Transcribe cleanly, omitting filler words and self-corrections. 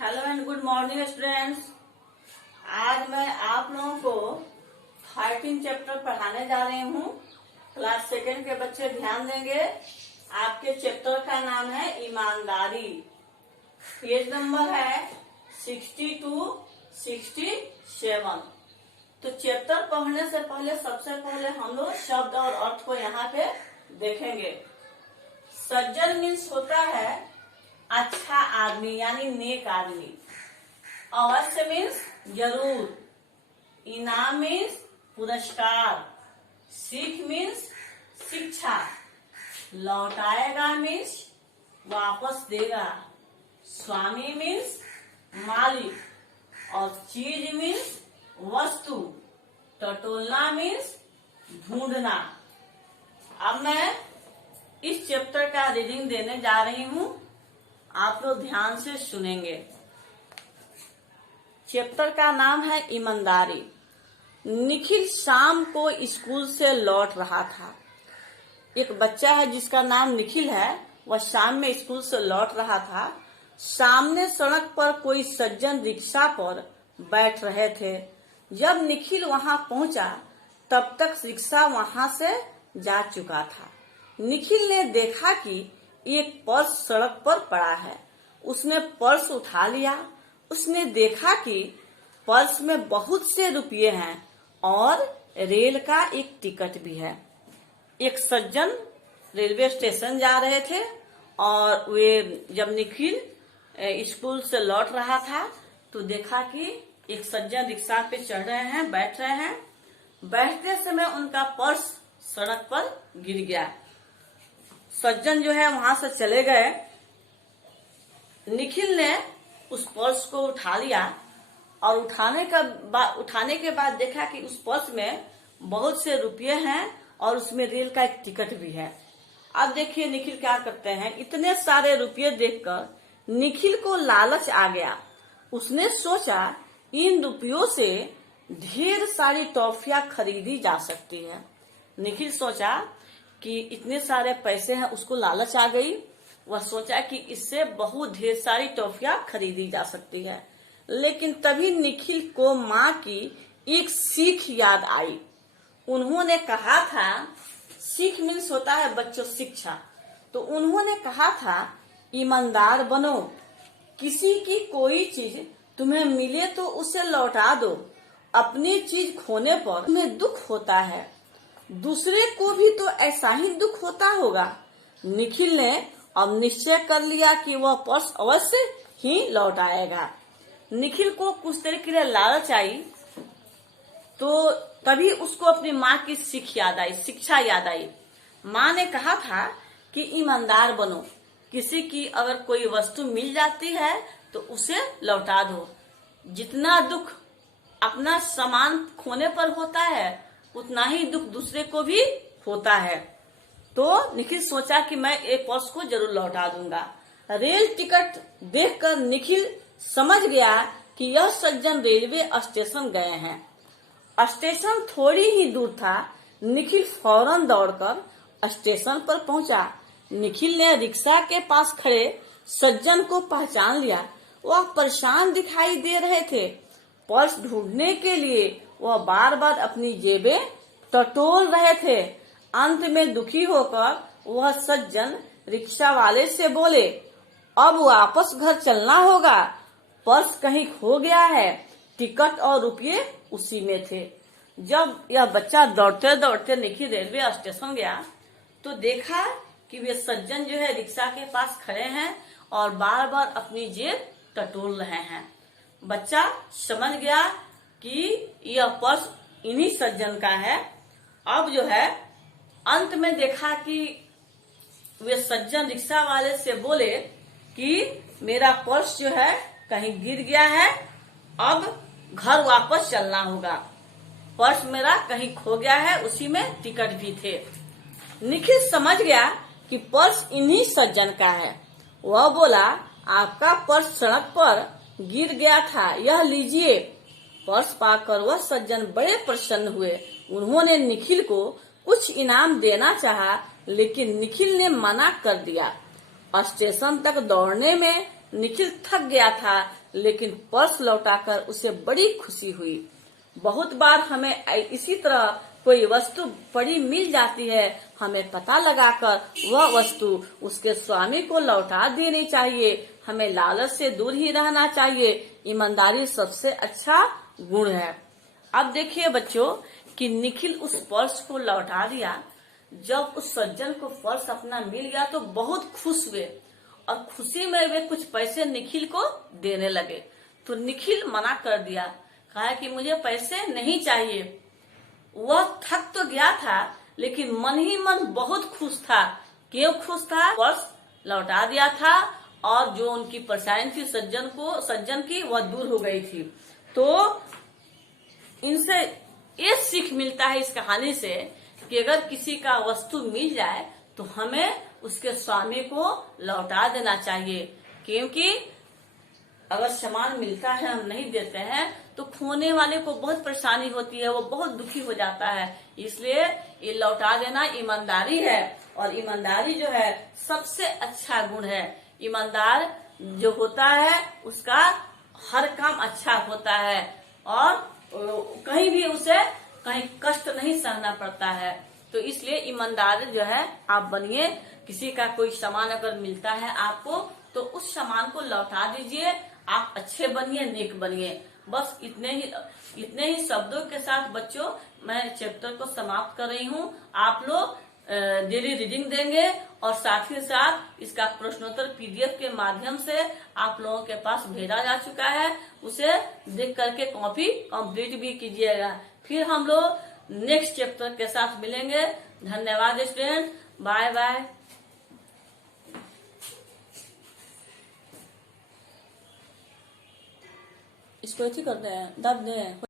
Hello and good morning students. आज मैं आप लोगों को 13 चैप्टर पढ़ाने जा रही हूँ। क्लास सेकेंड के बच्चे ध्यान देंगे। आपके चैप्टर का नाम है ईमानदारी। पेज नंबर है 60 to 67। तो चैप्टर पढ़ने से पहले सबसे पहले हम लोग शब्द और अर्थ को यहाँ पे देखेंगे। सज्जन मीन्स होता है अच्छा आदमी यानी नेक आदमी। अवश्य मीन्स जरूर। इनाम मीन्स पुरस्कार। सीख मीन्स शिक्षा। लौटाएगा मीन्स वापस देगा। स्वामी मीन्स मालिक। और चीज मीन्स वस्तु। टटोलना मीन्स ढूंढना। अब मैं इस चैप्टर का रीडिंग देने जा रही हूँ, आप लोग ध्यान से सुनेंगे। चैप्टर का नाम है ईमानदारी। निखिल शाम को स्कूल से लौट रहा था। एक बच्चा है जिसका नाम निखिल है, वह शाम में स्कूल से लौट रहा था। सामने सड़क पर कोई सज्जन रिक्शा पर बैठ रहे थे। जब निखिल वहां पहुंचा तब तक रिक्शा वहां से जा चुका था। निखिल ने देखा कि एक पर्स सड़क पर पड़ा है। उसने पर्स उठा लिया। उसने देखा कि पर्स में बहुत से रुपये हैं और रेल का एक टिकट भी है। एक सज्जन रेलवे स्टेशन जा रहे थे और वे जब निखिल स्कूल से लौट रहा था तो देखा कि एक सज्जन रिक्शा पे चढ़ रहे हैं, बैठ रहे हैं। बैठते समय उनका पर्स सड़क पर गिर गया। सज्जन जो है वहां से चले गए। निखिल ने उस पर्स को उठा लिया और उठाने के बाद देखा कि उस पर्स में बहुत से रुपये हैं और उसमें रेल का एक टिकट भी है। अब देखिए निखिल क्या करते हैं। इतने सारे रुपये देखकर निखिल को लालच आ गया। उसने सोचा इन रुपयों से ढेर सारी टॉफियां खरीदी जा सकती है। निखिल सोचा कि इतने सारे पैसे हैं, उसको लालच आ गई। वह सोचा कि इससे बहुत ढेर सारी टॉफियां खरीदी जा सकती है। लेकिन तभी निखिल को माँ की एक सीख याद आई। उन्होंने कहा था, सीख मीन्स होता है बच्चों शिक्षा। तो उन्होंने कहा था ईमानदार बनो। किसी की कोई चीज तुम्हें मिले तो उसे लौटा दो। अपनी चीज खोने पर तुम्हें दुख होता है, दूसरे को भी तो ऐसा ही दुख होता होगा। निखिल ने अब निश्चय कर लिया कि वह पर्स अवश्य ही लौट आएगा। निखिल को कुछ देर के लिए लालच आई तो तभी उसको अपनी माँ की सीख याद आई, शिक्षा याद आई। माँ ने कहा था कि ईमानदार बनो। किसी की अगर कोई वस्तु मिल जाती है तो उसे लौटा दो। जितना दुख अपना सामान खोने पर होता है उतना ही दुख दूसरे को भी होता है। तो निखिल सोचा कि मैं एक पर्स को जरूर लौटा दूंगा। रेल टिकट देखकर निखिल समझ गया कि यह सज्जन रेलवे स्टेशन गए हैं। स्टेशन थोड़ी ही दूर था। निखिल फौरन दौड़कर स्टेशन पर पहुंचा। निखिल ने रिक्शा के पास खड़े सज्जन को पहचान लिया। वह परेशान दिखाई दे रहे थे। पर्स ढूंढने के लिए वह बार बार अपनी जेबें टटोल रहे थे। अंत में दुखी होकर वह सज्जन रिक्शा वाले से बोले, अब वापस घर चलना होगा। पर्स कहीं खो गया है। टिकट और रुपये उसी में थे। जब यह बच्चा दौड़ते दौड़ते निखिल रेलवे स्टेशन गया तो देखा कि वे सज्जन जो है रिक्शा के पास खड़े हैं और बार बार अपनी जेब टटोल रहे हैं। बच्चा समझ गया कि यह पर्स इन्हीं सज्जन का है। अब जो है अंत में देखा कि वे सज्जन रिक्शा वाले से बोले कि मेरा पर्स जो है कहीं गिर गया है, अब घर वापस चलना होगा। पर्स मेरा कहीं खो गया है, उसी में टिकट भी थे। निखिल समझ गया कि पर्स इन्हीं सज्जन का है। वह बोला, आपका पर्स सड़क पर गिर गया था, यह लीजिए। पर्स पाकर वह सज्जन बड़े प्रसन्न हुए। उन्होंने निखिल को कुछ इनाम देना चाहा, लेकिन निखिल ने मना कर दिया। स्टेशन तक दौड़ने में निखिल थक गया था, लेकिन पर्स लौटाकर उसे बड़ी खुशी हुई। बहुत बार हमें इसी तरह कोई वस्तु पड़ी मिल जाती है, हमें पता लगाकर वह वस्तु उसके स्वामी को लौटा देनी चाहिए। हमें लालच से दूर ही रहना चाहिए। ईमानदारी सबसे अच्छा गुण है। अब देखिए बच्चों कि निखिल उस पर्स को लौटा दिया। जब उस सज्जन को पर्स अपना मिल गया तो बहुत खुश हुए और खुशी में वे कुछ पैसे निखिल को देने लगे। तो निखिल मना कर दिया, कहा कि मुझे पैसे नहीं चाहिए। वह थक तो गया था, लेकिन मन ही मन बहुत खुश था। क्यों खुश था? पर्स लौटा दिया था और जो उनकी परेशानी थी सज्जन की वह दूर हो गई थी। तो इनसे ये सीख मिलता है इस कहानी से कि अगर किसी का वस्तु मिल जाए तो हमें उसके स्वामी को लौटा देना चाहिए, क्योंकि अगर सामान मिलता है हम नहीं देते हैं तो खोने वाले को बहुत परेशानी होती है, वो बहुत दुखी हो जाता है। इसलिए ये लौटा देना ईमानदारी है, और ईमानदारी जो है सबसे अच्छा गुण है। ईमानदार जो होता है उसका हर काम अच्छा होता है और कहीं भी उसे कहीं कष्ट नहीं सहना पड़ता है। तो इसलिए ईमानदार जो है आप बनिए। किसी का कोई सामान अगर मिलता है आपको तो उस सामान को लौटा दीजिए। आप अच्छे बनिए, नेक बनिए। बस इतने ही शब्दों के साथ बच्चों मैं चैप्टर को समाप्त कर रही हूँ। आप लोग डेली रीडिंग देंगे और साथ ही साथ इसका प्रश्नोत्तर पीडीएफ के माध्यम से आप लोगों के पास भेजा जा चुका है। उसे देख करके कॉपी कंप्लीट भी कीजिएगा। फिर हम लोग नेक्स्ट चैप्टर के साथ मिलेंगे। धन्यवाद स्टूडेंट, बाय बाय। इसको ऐसे करते हैं, दब दे।